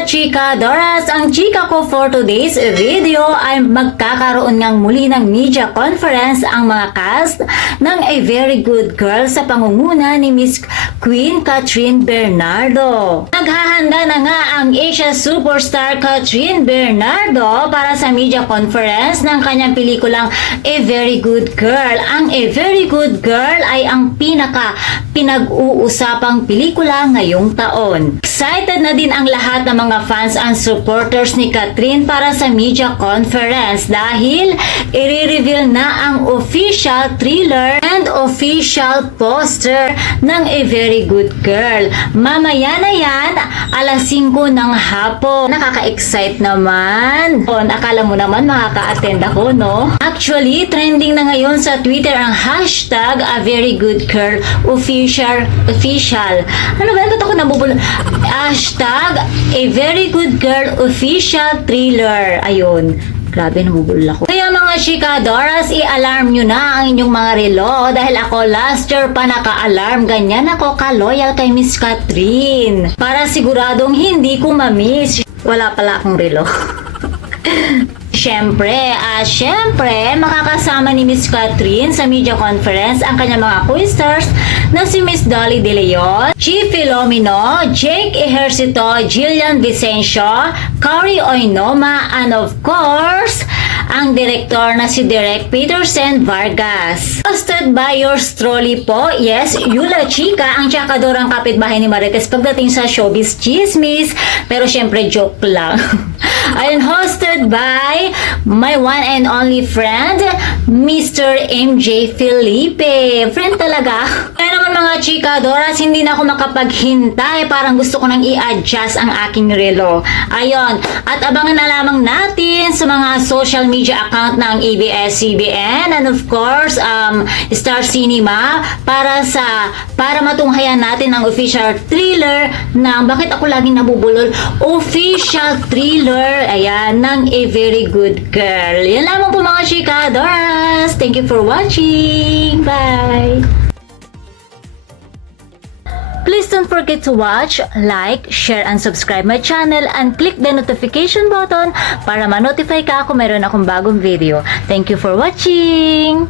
mga chika Doras! Ang chika ko for today's video ay magkakaroon ng muli ng media conference ang mga cast ng A Very Good Girl sa pangunguna ni Miss Queen Catherine Bernardo. Naghahanda na nga ang Asia superstar Catherine Bernardo para sa media conference ng kanyang pelikulang A Very Good Girl. Ang A Very Good Girl ay ang pinag-uusapang pelikula ngayong taon. Excited na din ang lahat ng mga fans and supporters ni Catherine para sa media conference dahil i-reveal na ang official trailer and official poster ng A Very Good Girl. Mamaya na yan, alas 5 ng hapon. Nakaka-excite naman. Akala mo naman makaka-attend ako, no? Actually, trending na ngayon sa Twitter ang hashtag A Very Good Girl official. Ano ba? Ba't ako nabubulol? Hashtag A Very Good Girl official trailer. Ayun. Grabe, nabubulol ako. Kaya mga chika Doras, i-alarm nyo na ang inyong mga relo dahil ako last year pa naka-alarm. Ganyan ako ka-loyal kay Miss Catherine. Para siguradong hindi ko ma-miss. Wala pala akong relo. Siyempre, makakasama ni Miss Catherine sa media conference ang kanyang mga co-stars na si Miss Dolly De Leon, Chi Filomeno, Jake Ejercito, Jillian Vicencio, Cory Oinoma, and of course, ang direktor na si Direk Petersen Vargas. Hosted by yours truly po, yes, Yula Chika, ang tsakadorang kapitbahay ni Marites pagdating sa showbiz chismis, pero syempre joke lang. Ayun, hosted by my one and only friend, Mr. MJ Felipe. Friend talaga. Kaya naman mga chika Doras, hindi na ako makapaghintay. Parang gusto ko nang i-adjust ang aking relo. Ayun, at abangan na lamang natin sa mga social media account ng ABS-CBN and of course, Star Cinema para matunghayan natin ang official thriller ng bakit ako laging nabubulol? Official thriller, ayan, ng A Very Good Girl. Yan lamang po mga chika Doras. Thank you for watching. Bye! Please don't forget to watch, like, share, and subscribe my channel and click the notification button para ma-notify ka kung meron akong bagong video. Thank you for watching!